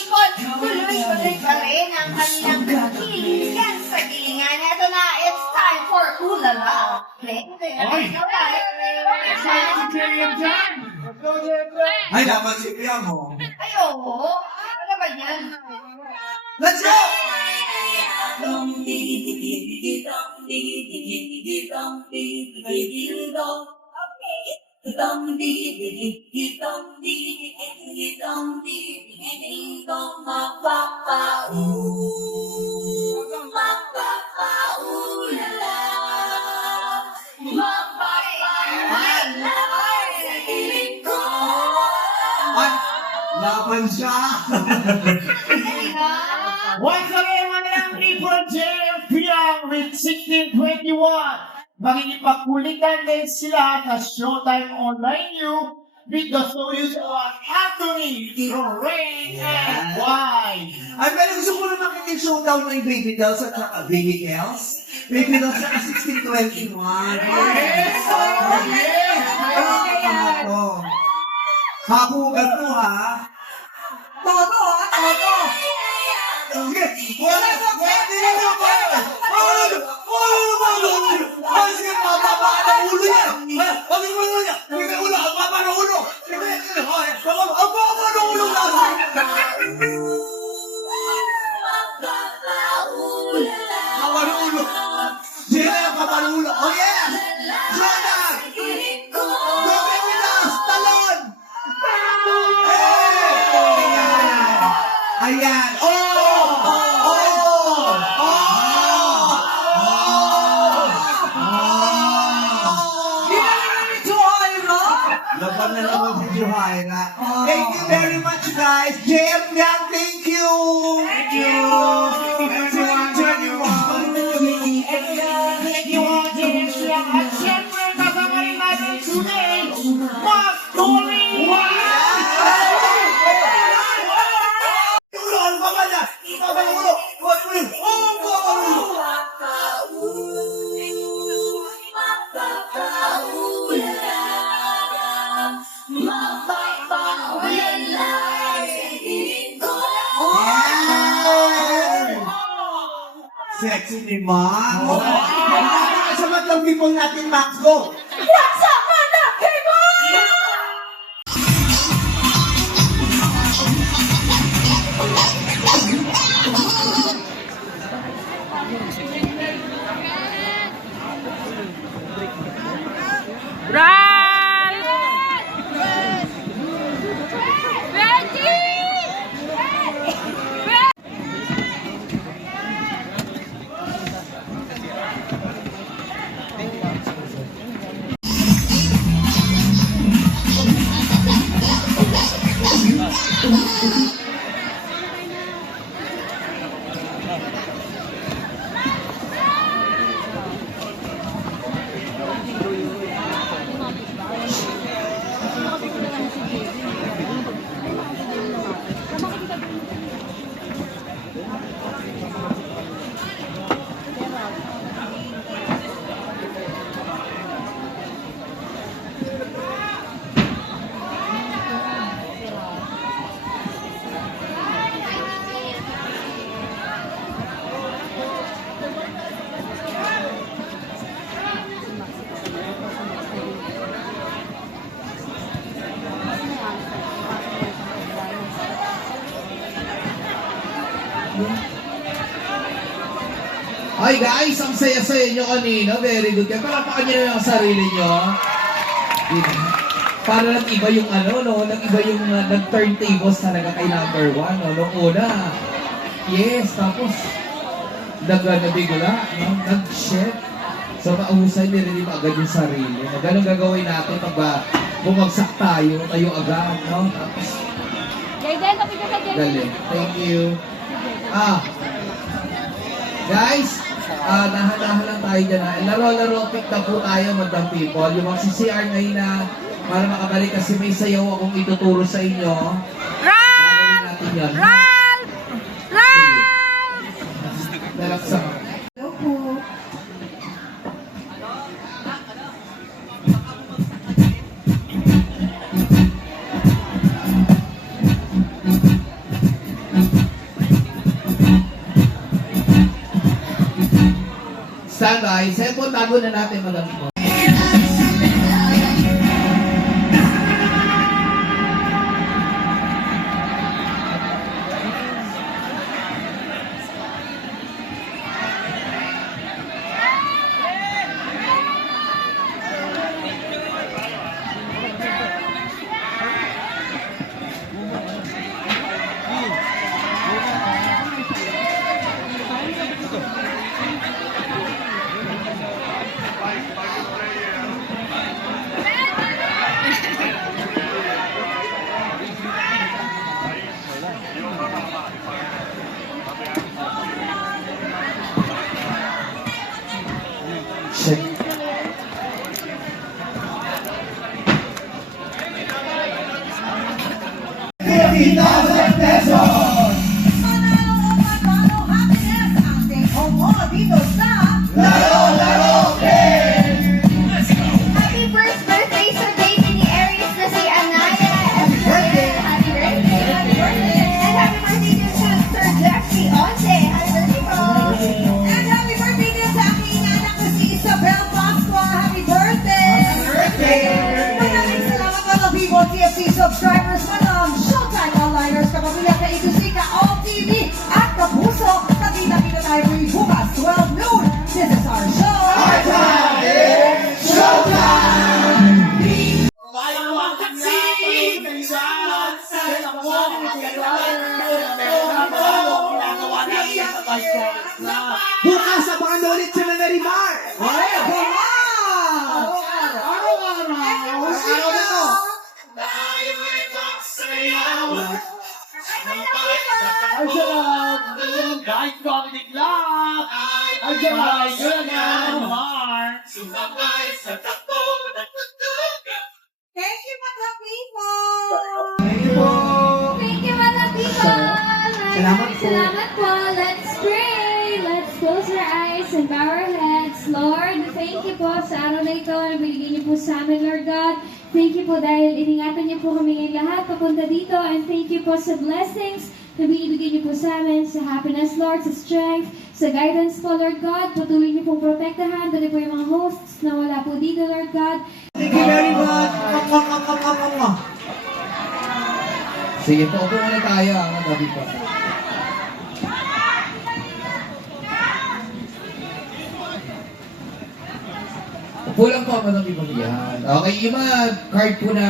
people, tuloy-tuloy pa rin ang kanilang hilingan sa gilingan. Ito na, it's time for Ulala. Ay, dapat sipiyan mo. Ay, oo. Ano ba yan? Let's go! Ay, laban siya! Once again, mga people, JFPR with 1621. Makikipagkulitan din sila sa Showtime Online U with the stories of Anthony, Lorraine, and White. Ay, pero gusto ko na makinig showdown ng Baby Dolls at saka Baby Girls. Baby Dolls at 1621. Yes! Hapugan mo, ha? Toto, ha? Toto! Sige, wala na, pwede na ba? Ay, sige, mababa ng ulo yan! Pag yung ulo niya, sige, ulo, ang baba ng ulo! Sige, ang baba ng ulo natin! Baba ng ulo! Sige, baba ng ulo! Oh, yeah! Jordan! Go, Baby Dolls! Talon! Hey! Ayan! Oh! Laban na naman si Juhaira. Thank you very much, guys. JM Yang, thank you. Thank you. Thank you all, JFPR. At syempre, kasama rin natin today, Mark Tony! Ulo, ano ba niya? Baba ng ulo. Baba ng ulo. Oh, baba ng ulo. Sexy ni Ma. Sa matlang people natin, Max, go. What's up, mga people? Hi guys, ang saya-saya nyo kanina. Very good kayo. Palapakan nyo na yung sarili nyo. Diba? Para nag-iba yung ano, no? Nag-iba yung nag-turntables talaga kay number 1, no? Nung una. Yes, tapos nabigla, no? Nag-share. So, maahusay, nirinig agad yung sarili. Ganun gagawin natin pag bumagsak tayo agad, no? Tapos, Jayden, tapos ka sa Jayden. galing. Thank you. Guys, dahan-dahan lang tayo dyan. Laro-laro, pick na po tayo, madam people. Yung magsi-CR ngayon na para makabalik kasi may sayaw akong ituturo sa inyo. Gagawin natin yan. Dalaksa. Hello po. guys. Cellphone bago na natin, Madam Iba. Check. Happy first birthday sa baby ni Aries na si Anaya. Happy birthday! Happy birthday! Happy birthday! And happy birthday din sa Sir Jeffrey Once. Happy birthday po! And happy birthday din sa aking anak na si Isabel Pascua. Happy birthday! Maraming salamat mga Vivo TFC subscribers, manang Showtime Onliners, kapamilya ka Itusika, All TV, at Kapuso. Nakita-kita tayo bukas, 12 noon. This is our show! Bukas, abangan ulit sila na Rimar. Guys, Comedy Club! Ayun Mark! Thank you, mga people! Thank you po. Thank you, mga people! Salamat po. Salamat po. Let's pray. Let's close our eyes and bow our heads. Lord, thank you po sa araw na ito na binigyan niyo po sa amin, Lord God. Thank you po dahil iningatan niyo po kami ngayong lahat papunta dito. And thank you po sa blessings na binibigyan niyo po sa amin, sa happiness, Lord, sa strength, sa guidance po, Lord God. Patuloy niyo po protektahan. Dali po yung mga hosts na wala po dito, Lord God. Thank you very much. Sige po, upo muna tayo, mga Iba. Upo lang po, Madam Iba. Yan. Okay, Iba, card po na